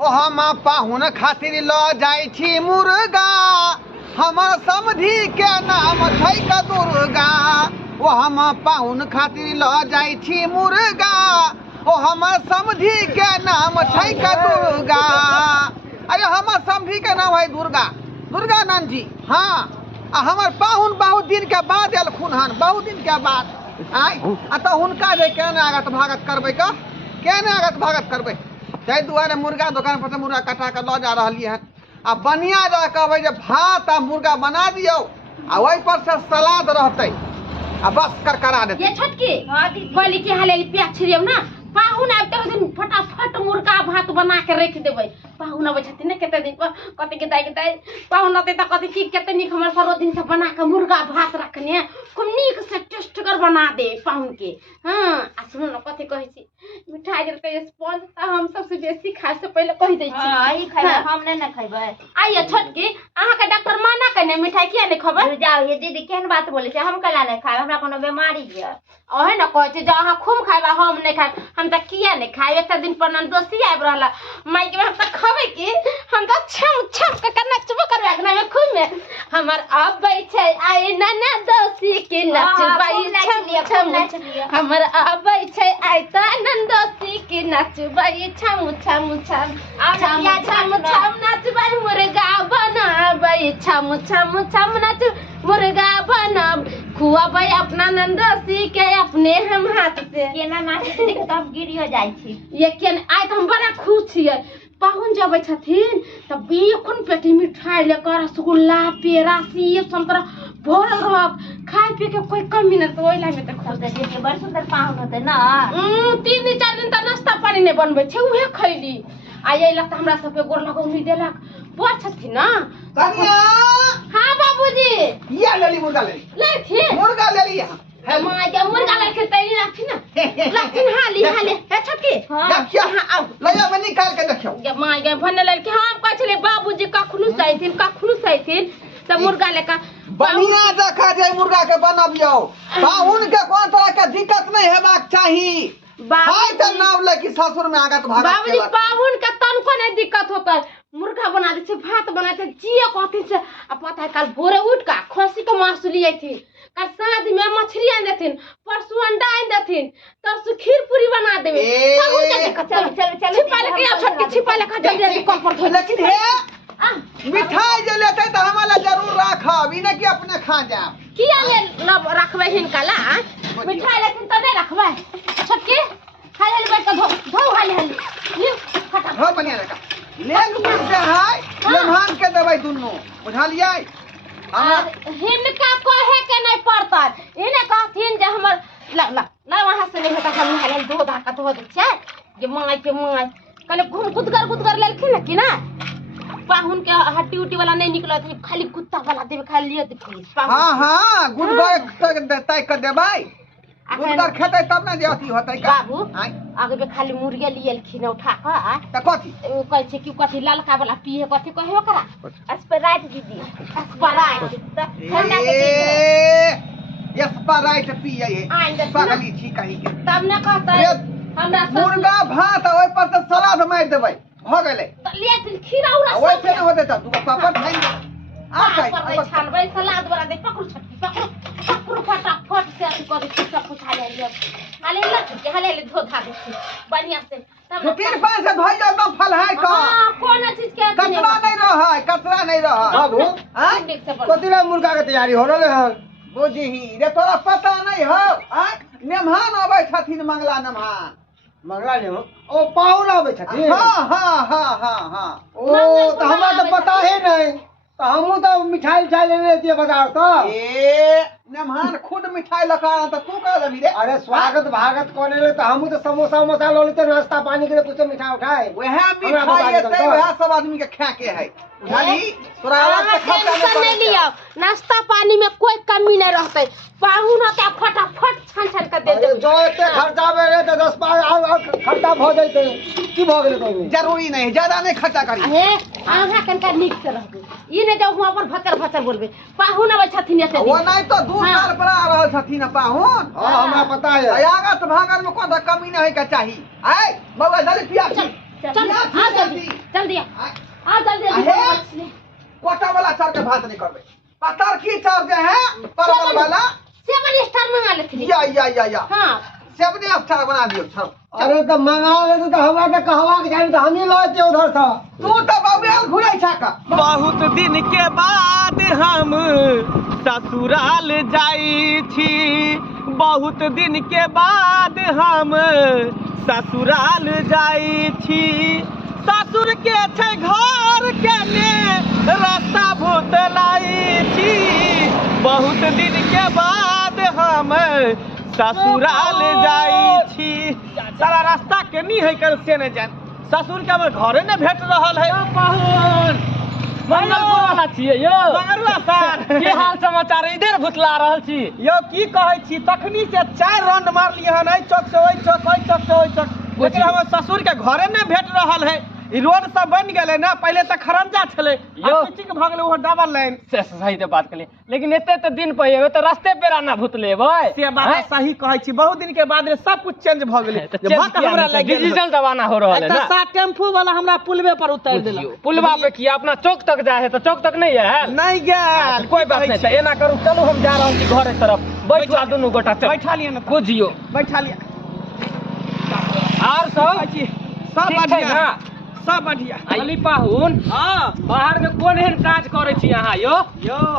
ओ हम पाहुन खातिर ल जाई छी मुर्गा हमर समधी के नाम छै का दुर्गा। ओ हम पाहुन खातिर ल जाई छी मुर्गा ओ हमर समधी के नाम छै का दुर्गा। अरे हमर समधी के नाम है दुर्गा, दुर्गा नाम जी। हाँ आ हमर पाहुन बहुत दिन के बाद एलखुन हन, बहुत दिन के बाद आय तो हुनका जे केना आगत भागत करबै का, केना आगत भागत करबै। ताहि दुआरे मुर्गा दुकान पर से मुर्गा कटा के ल जा रहलिए हन। आ बढ़िया जा कहबै जे भात आ मुर्गा बना दियौ आ ओहि पर से सलाद रहतै आ बस करकरा देतै। ये छोटकी बोली कि हाले प्याज छिड़ियौ ना, पाहुन आबते दिन फटाफट मुर्गा भात बना के रख देबै। पाहुन अबै छथिन ने कते दिन पर कते के दाई पाहुन अते त कते की कते निक हमर सरो दिन से बना के मुर्गा भात रखने खूब निक से टेस्ट कर बना दे पाहुन के। हां आ सुनो न कते कहै छी मिठाई जे के स्पॉन्ज त हम सबसे बेसी खाए से पहले कहि दै छी। हां ई खाइबे हम नै खइबै। आइए छोटकी अहाँ के डॉक्टर माना कने मिठाई किया नै खबै। जाओ ये दीदी केहन बात बोले छै, हम कला नै खाए, हमरा कोनो बीमारी है। ओहे न कहै छै जे अहाँ खूब खाइबा हम नै खाए, हम त किया नै खाए। एक दिन पर न दोस्ती आइब रहला माइक में हम त खबै की हम त छम छम के नचबो करबे ना में खूब में हमर आबै छै आई नना दोस्ती के नचबै छम छम हमर आबै छै आई त नंदोसी के नचबै छम छम छम छम छम छम नचबै मुर्गा बनाबै छम छम छम नच मुर्गा बनब खुआबै अपना नंदोसी के अपने हम हाथ से। केना नाच देख तब गिरियो जाइ छी। ये केन आइ त हम बड़ा खुश छियै। पाहुन जब छथिन तब एखन पेटी मिठाई लेकर रसगुल्ला पेड़ा सेब संतरा भरल रहब, खाए पी के कोई कमी न। तो ओइला में त खुश देखिए बड़ सुंदर पाहुन होते ना। 3 दिन 4 दिन त नाश्ता पानी नै बनबै छै, उहे खैली। आ एला त हमरा सब के गोर लगौनी देलक बड़ छथिन ना। कनिया हां बाबूजी या लेली मुर्गा लेली, लेथि मुर्गा लेली। हां मां के मुर्गा लेके तैयारी रखी ना लखिन हाली हाली हे छोटकी। देखियो हां आउ लया में निकाल के देखियो ये मां के भन्ने लड़की हम कहै छले बाबूजी कखनु सैथिन त मुर्गा लेका बढ़िया देखा जे मुर्गा के बनबियो। पाहुन के कोन तरह के दिक्कत नहीं हेबाक चाही। भाई त नाम ले कि ससुर में आगत भागत। बाबूजी पाहुन के तनको नहीं दिक्कत होता है। मुर्गा बना दे छै, भात बना दे जिया कहती से। आ पता है कल भोरे उठ का खसी के मांस लिए थी, कल साँझ में मछली आन देथिन, परसों अंडा आन देथिन, तरसों खीर पूरी बना देबे। पाहुन के दिक्कत चल छिपा लेके आ छोटके छिपा लेके जल्दी जल्दी कम पर। लेकिन हे मिठाई जे लेते त हमरा जरूर राखब, ई नै कि अपने खा जाब। किया ले न रखबै हिनका ला मिठाई लेकिन त नै रखबै। छोटके हाल हाल बैठ के धो हाल हाल ले फटा हो बढ़िया लगा लेग पीस दे है लेमहान के देबै दुन्नु बुझलियै। हिनका कहे के नै पड़ता, इने कहथिन जे हमर ना वहां से नहीं होता हम हाल हाल धो धा के धो दे छै जे माय के माय कले घुम गुदगर लेलखिन न कि ना। पाहुन के हड्डी उड्डी वाला नहीं निकलत, खाली कुत्ता वाला देबे खाली लियो दे प्लीज। हां हां गुदगर तय कर देबै, गुदगर खेतै तब ना जे अथी होतै का। बाबू आगे में खाली मुर्गा लियलखिन उठा के त कथी ओ कहै छै कि कथी ललका वाला पिए कथी कहे ओकरा स्प्राइट दीदी स्प्राइट त ठंडा के ए स्प्राइट पिए है पागली छी कहीं के। तब ना कहतै हमरा मुर्गा भात ओइ पर से सलाद मार देबै भ गेलै। त ले खीरा उरा ओइ से न होतै त तू पापड़ खाइ आ पर छानबै सलाद वाला दे पकड़ू छटकी पकड़ू फटाफट से अथी कर दे सब कुछ हाले हाले हाले धो धा दे बढ़िया से तब फिर पास से धोइ जाओ एकदम फलहाय का। हां कोन चीज के कचरा नहीं रहा, कचरा नहीं रहा। बाबू कतिला मुर्गा के तैयारी हो रहले हन बुझही रे तोरा पता नहीं हो। मेहमान आबै छथिन मंगला मेहमान मंगला ने ओ पाहुन आबै छथिन। हां हां हां हां हां ओ त हमरा त पता है नहीं, त हमहू त मिठाई लेने दिए बाजार से। ए मेहमान खुद मिठाई लगा त तू का लेबी रे। अरे स्वागत भागत कोने ले त हमहू त समोसा उमोसा लो लेते, नाश्ता पानी के लिए कुछ मिठाई उठाए। वह मिठाई एते वह सब आदमी के खा के है बुझली। तोरा आवाज से खर्चा नहीं लिया, नाश्ता पानी में कोई कमी नहीं रहते। पाहुन होता फटाफट छान के दे दे। जो एते खर्चा बेरे त 10-5 खर्चा भ जइते की भ गेले कोई जरूरी नहीं, ज्यादा नहीं खर्चा करी। अरे आहा कनका निक से रहबे, ई ने जाऊ हुआ पर भचर बोलबे। पाहुन आबै छथिन एते वो नहीं तो दूर साल पर आ रहल छथिन पाहुन। हां हमरा पता है। आगत भागत में कोई कमी नहीं है का चाहिए। आय बउआ जल्दी पिया चल हां जल्दी चाउर के भात नहीं करबे पतर की चाउर जे है परवल वाला 7 स्टार मंगा लेती या हां 7 स्टार बना दियो चलो अरे तो मंगा ले तो हमरा तो कहवा के जाई तो हम ही लाते उधर से तू तो बाबूल घुरै छाका बहुत दिन के बाद हम ससुराल जाई छी बहुत दिन के बाद हम ससुराल जाई छी ससुर के छै घर के ने रास्ता भुतलाई छी बहुत दिन के बाद हम ससुराल जाई छी सारा रास्ता के नहीं है कर से न जान ससुर के हमर घरे न भेट रहल है पाहुन मंगलपुर वाला छियै यो मंगलपुर सर की हाल समाचार इधर भुतला रहल छी यो की कहै छी तखनी से 4 राउंड मार लिए हन एहि चौक से ओहि चौक ओहि चौक से ओहि चौक लेकिन हमर ससुर के घरे न भेट रहल है ई रोड सब बन गेलै ना पहले त खरंजा छलै यो किछि के भ गेलै ओ डबल लाइन से सही ते बात कहली लेकिन एते त दिन पहिए त रास्ते पे ना भुतले भाई से बात सही कहै छी बहुत दिन के बाद सब कुछ चेंज भ गेलै भक हमरा लागि डिजिटल जमाना हो रहल है ना त टेम्पू वाला हमरा पुलवे पर उतार देला पुलवा पे किया अपना चौक तक जाए है त चौक तक नहीं है नहीं गेल कोई बात नहीं त एना करू चलो हम जा रहल छी घरे तरफ बैठा दुनू गोटा बैठा लिया ना बुझियो बैठा लिया और सब बढ़िया सब बढ़िया अली पाहुन हां बाहर में कोन एहन काज करे छी यहां यो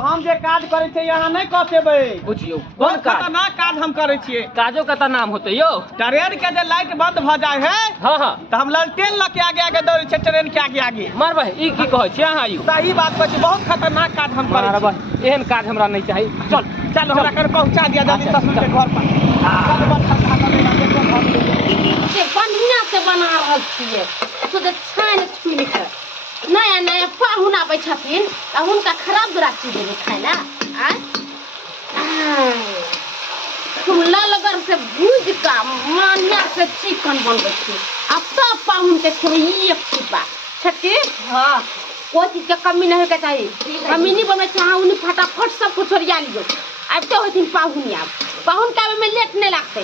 हम जे काज करे छी यहां नहीं कह पेबै बुझियो कोन काज ना काज हम करे छी काजो का नाम होते यो ट्रेन के जे लाइट बंद भ जाय है हां हां त हम लालटेन ल के आगे आगे दौड़े छी ट्रेन के आगे आगे मारबे ई की कहै छी यहां यो सही बात कहै छी बहुत खतरनाक काज हम करे छी एहन काज हमरा नहीं चाहिए चल हमरा कर पहुंचा दिया जल्दी ससुर के घर पर से बढ़िया से बना रहल छियै तो जे छान छुनी के नया नया पाहुन आबै छथिन त हुनका खराब दुरा चीज देबै खाय ला तुम ललगर से भूज का मानिया से चिकन बनबै छी अब सब पाहुन के खेबै एक छिपा छठी हां कोई चीज के कमी नहीं होके चाहिए कमी नहीं बने चाहे उन्हीं फटाफट सब कुछ ओरिया लियो अब तो होथिन पाहुन आब पाहुन के में लेट नहीं लागते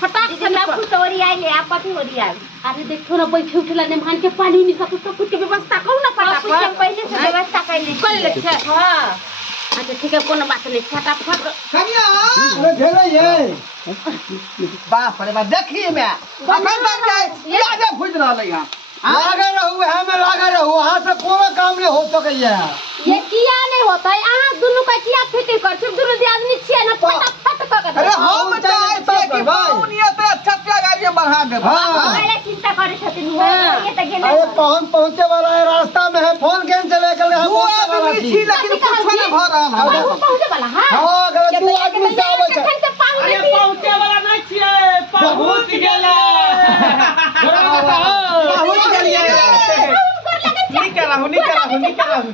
फटाक से ना कुछ ओरिया ले आप पति ओरिया अरे देखो ना बैठे उठला ने मान के पानी नहीं सब कुछ के व्यवस्था करू ना फटाफट पहले से व्यवस्था कर ले छै हां अच्छा ठीक है कोनो बात नहीं फटाफट कनिया अरे भेलै ये बाप रे बाप देखिए मैं अखन तक जाए या जे भुज रहलै यहां लागे रहू हमें लागे रहू वहां से कोनो काम नहीं हो सकैया ये किया नहीं होता है आप दोनों का किया फिटिंग कर सिर्फ दोनों आदमी छिए ना फटाफट कर अरे हम चाहे छे कि पाहुन ये तो छक्का गाड़ी बढ़ा दे पहले चिंता करे छथिन ये त गेले अरे पहुंचे वाला है रास्ता में है फोन केन चले गेल हम पहुंचे वाला छी लेकिन कुछ नहीं भ रहल है पहुंचे वाला हां हां अगर दू आदमी से आवे छै अरे पहुंचे वाला नहीं छिए पहुंच गेले पहुंच गेलिए नहीं करहु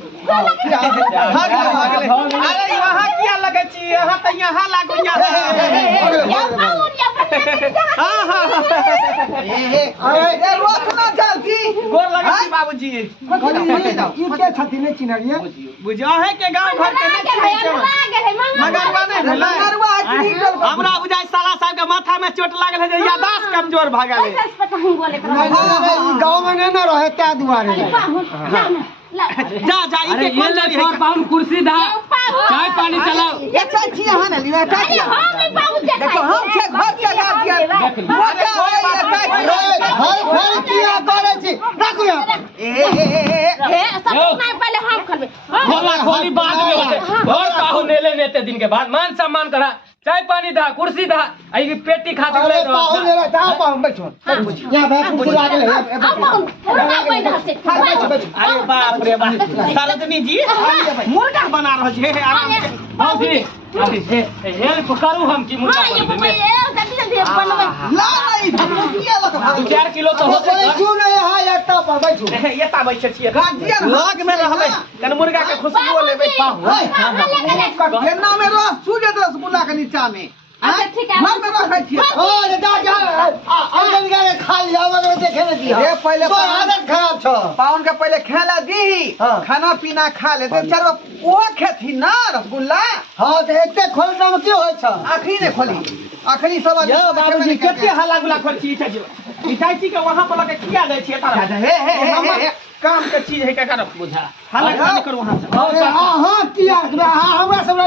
अरे वहां किया लगे छी यहां त यहां लागो अरे रोकना जल्दी गोर लगे छी बाबूजी ई के छथि नहीं चिन्हलिए बुझा है के गांव घर के नहीं छै मगरवा नहीं भेलै मगरवा हमरा बुझाय साला साहब के माथा में चोट लागल है जे याददाश्त कमजोर भ गेलै गांव में नहीं ना रहे त्या दुआरे जा जा इके कौन जानी है पाहुन कुर्सी धा चाय पानी चलाओ ये चाय छी यहां ना लिया चाय हम नहीं पहुंचे देखो हम के घर के गा दिया घर किया करे छी राखू यहां ए सब नहीं पहले हम करबे खोला खोली बाद में होते और पाहुन नेले नेते दिन के बाद मान सम्मान करा चाय पानी दा कुर्सी दा आई पेटी खातिर ले रहो पाहुन ले जा पाहुन बैठो यहां बैठ कुर्सी लागल है अरे बाप रे बाप सरदनी जी मुर्गा बना रहल छी हे आराम से मौसी हेल्प करू हम की मुर्गा बनबे ला नहीं धमकिया लग 2-4 किलो तो होते क्यों नहीं है एकटा पर बैठो एता बैठे छियै गाजिया लग में रहबै कन मुर्गा के खुशबू लेबै पाहुन केना में रस छूजे रसगुल्ला के नीचा में अच्छा ठीक है घर में रखै छियै ओ जा अंदर के खा लिया मगर देखे नहीं दिया रे पहले तो आदत खराब छ पाहुन के पहले खेला दी खाना पीना खा ले चार वो खेती ना रसगुल्ला हां तो एते खोलना में क्यों होय छ आखरी ने खोली आखरी सब यो बाबूजी केते हल्ला गुला कर छी इठाची के वहां पर लगे किया जाय छी तारा हे काम के चीज है क्या बुझा हाल नहीं करू वहां से अरे हाँ किया हमरा सब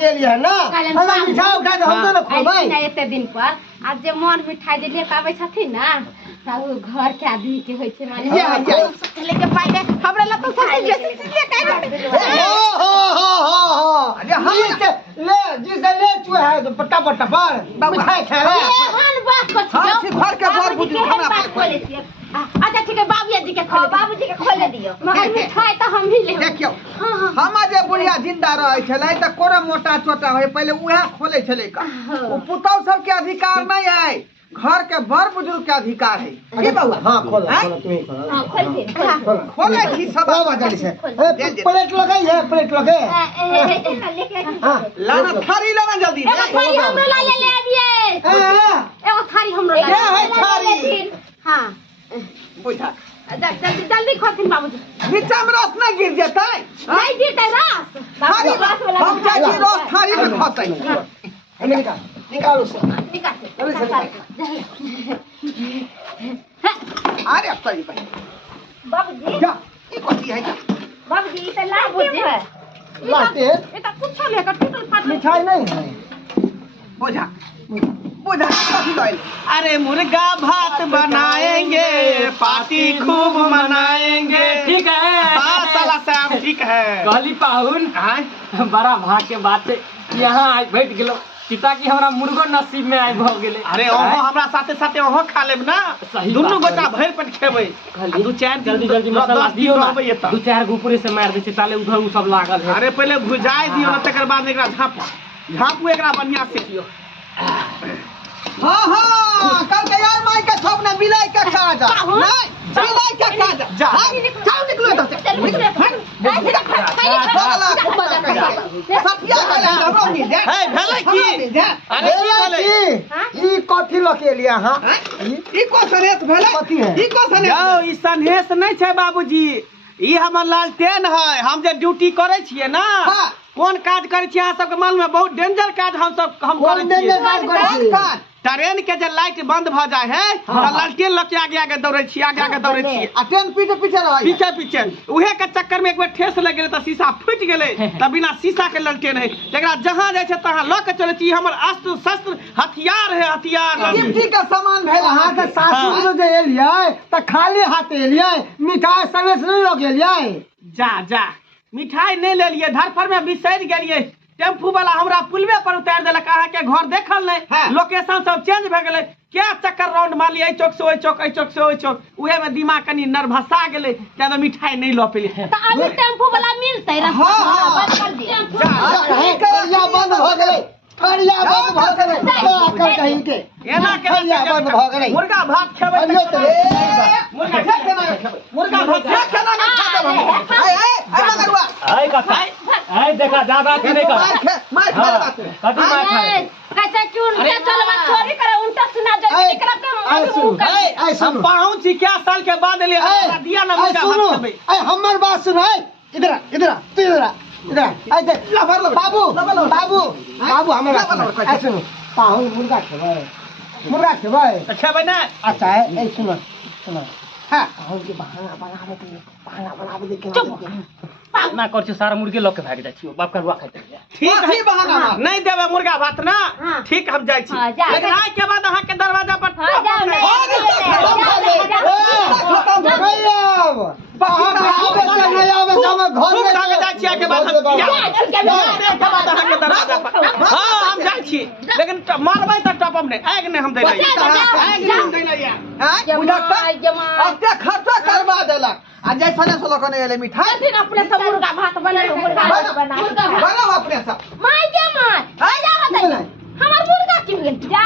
ले लिया ना हमरा मिठाई उठा दे हम तो ना खोबै एते दिन पर आज जे मन मिठाई जे लेके आबै छथिन ना त उ घर के आदमी के होय छै माने लेके पाइले हमरा ला तो सब ले काहे अरे हम ले जिसे ले चुए है पट्टा पट्टा पर मिठाई खा ले हन बात को हां छी घर के बर बुझू खाना खोले छिए अच्छा ठीक है बाबूजी जी के बाबूजी के खोले दियो मगर मिठाई तो हम ही ले देखियो हम जे बुढ़िया जिंदा रहे छले त कोरा मोटा छोटा होय पहले उहे खोले छले का ओ पुतौ सब के अधिकार नहीं है घर के बड़ बुजुर्ग के अधिकार है अरे बाबू हां खोल तू ही खोल हां खोल दे खोले छी सब बाबा जल्दी से प्लेट लगाई है प्लेट लगे लेके हां लाना थारी लाना जल्दी एगो थारी हमरो ला ले आबिए एगो थारी हमरो ला क्या है थारी हां बुझा जल्दी जल्दी खोथिन बाबूजी नीचा में रस ना गिर जेतै नहीं गिरते रस थारी हम चाहे छी रस थारी में खसै निकालो से अरे सही भाई बाबूजी जा ई कोची है बाबूजी ई त लाठी है लाते ये तो कुछ लेकर टूटल फाटल मिठाई नहीं है बुझा बुझा कथी लइल अरे मुर्गा भात बनाएंगे पार्टी खूब मनाएंगे ठीक है हाँ साला साहब ठीक है कहली पाहुन बड़ा भाग के बात है यहाँ बैठ गेलो पिता की हमरा मुर्गो नसीब में आइ भ गेले अरे ओहो हमरा साथे साथे ओहो खा लेब ना सही दुनू बात गोटा भर पेट खेबै कहली दू चार जल्दी जल्दी मसाला दियो ना रहबै एतऽ। दू चार गो ऊपरे से मार दै छै ताले उधर उ सब लागल है अरे पहले भुजाई दियो ना तकर बाद एकरा झापू एकरा बढ़िया से कियो हां हां कल के यार माई के सब ने मिलाई के खा जा नहीं मिलाई के खा जा जा। जाओ निकलो इधर से सफिया वाला हमरो मिल जा हे भेलै की अरे की भेलै ई कथी लके लिया हां ई को सनेस भेलै कथी है? ई को सनेस यौ ई सन्हेस नहीं छै बाबूजी ई हमर लालटेन है हम जे ड्यूटी करे छियै ना हाँ। कोन काज करे छियै अहाँ सबके मालूम है बहुत डेंजर काज हम करे डेंजर छियै काज करै छी ट्रेन के जे लाइट बंद भ जाय है हाँ। त लालटेन लके आगे आगे दौड़े छी आगे आगे दौड़े छी आ ट्रेन पीछे पीछे रह पीछे पीछे उहे के चक्कर में एक बार ठेस लग गेले त शीशा फूट गेले त बिना शीशा के लालटेन है जेकरा जहां जाय छै तहां ल के चले छी हमर अस्त्र शस्त्र हथियार है हथियार गिफ्टी का सामान भेल अहाँ के सासुर जे एलियै त खाली हाथ एलियै मिठाई सवेस नहीं लग एलियै जा जा मिठाई नहीं ले लिए धरफर में बिसर गेलिए टेम्पू वाला हमरा पुलवे पर उतार देलक अहाँ के घर देखल नहीं हाँ। लोकेशन सब चेंज भ गेले क्या चक्कर राउंड मारली ए चौक से ओइ चौक ए चौक से ओइ चौक उहे में दिमाग कनी नर्वसा गेले ज्यादा मिठाई नहीं ल पेली तो अभी टेम्पू वाला मिलते रास्ता हाँ, हाँ। बंद कर दिया फरिया बंद भ गेलै फरिया बंद भ गेलै आकर कहीं के एना के फरिया बंद भ गेलै मुर्गा भात खेबै अइयो त त मुर्गा भात खेबै मुर्गा भात केना के खा देब ए मगरुआ आई का आई देखा ज्यादा की नहीं कर मार खा बात कभी मार खाए कैसे क्यों उनके चलवा चोरी करे उल्टा सुना जाए निकला के आई हम पहुंच छी क्या साल के बाद ले दिया ना मुर्गा भात खेबै हमर बात सुन इधर इधर तू इधर इधर आई देख बाबू बाबू बाबू हमर बात सुन आई सुन पाहुन मुर्गा खेबै त खेबै ना अच्छा है ए सुन सुन हां पाहुन के बहाना बनाबे के ना कर छी सारा मुर्गे लके भाग जाइ छी बाप का रुआ खाइत रहिए ठीक है बहाना मार नहीं देवे मुर्गा भात ना हाँ। ठीक हम जाय छी हाँ, जा। लेकिन आइ के बाद अहाँ के दरवाजा पर हां जा खत्म हो गई अब बहाना आवे से नहीं आवे से हम घर खूब में भाग जाइ छी आके बाद हम के बाद अहाँ के दरवाजा पर हां हम जाय छी लेकिन मारबै त टपम नहीं आग नहीं हम दै लई आग नहीं हम दै लई हैं बुझा अते खर्चा करवा देलक आ जैसा ने सोलो कने एले मिठाई फिर अपने सब मुर्गा भात बना लो मुर्गा भात बना बनाओ अपने सब माय के माय आ जा बता हमर मुर्गा की भेल जा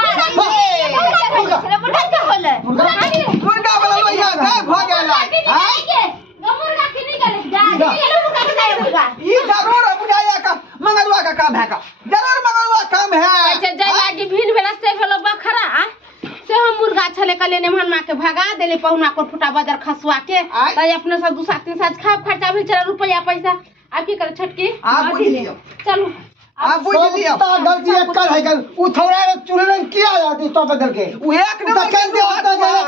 मुर्गा के होले मुर्गा वाला लोया है भ गेला हैं मुर्गा की नहीं गले जा ये मुर्गा के नहीं मुर्गा ई जरूर बुझाया का मंगरुआ का काम है का जरूर मंगरुआ काम है अच्छा जाय लागी भीन बेला से भेलो बखरा से हम मुर्गा छले कले नेमहन मां के भगा देले पहुना को फुटा बाजार खसवा के त अपने सब 2-3 साज खा खर्चा भी चला रुपया पैसा आप की करे छटकी आप बुझ लियो चलो हाँ बुझ लिया सबटा गलती एकर है कर उ थोड़ा चुनने किया जाती तो बदल के वो एक नंबर तखन दे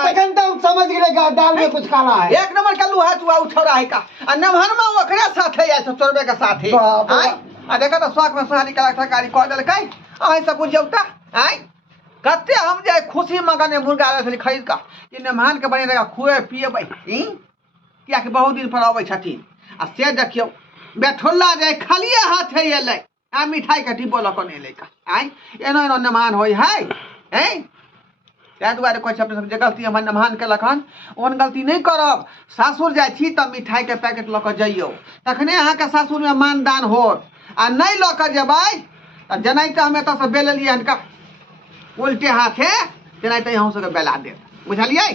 तखन तो समझ गेले दाल में कुछ काला है एक नंबर का लुहा चुआ उठौरा है का आ नमहर में ओकरे साथे आयल छ चोरबे के साथे बाप रे। आय आ देखा तो शौक में सोहारी कला सरकारी कह देल कई अहीं सब बुझौता आय कते हम जे खुशी मगन में मुर्गा आले खरीद का कि नमहर के बने रहा खुए पिएबै किया कि बहुत दिन पर अबै छथिन आ से देखियो बैठोला जाए खालिए हाथ है एलै आ मिठाई के डिब्बो लऽ कऽ एलै का आय एनो एनो नमहर होय है हैं तै दुआरे कहै छै अपने सब जे गलती हमर नमहान केलक हन ओहन गलती नहीं करब सासुर जाइ छी तऽ मिठाई के पैकेट लऽ कऽ जइयौ तखने अहाँके सासुर में मानदान होत आ नहीं लऽ कऽ जेबै तऽ जेनाहिते हम एतऽ से बेललियै हन का उल्टे हाथे तेनाहिते अहूँ सबके बेला देत बुझलियै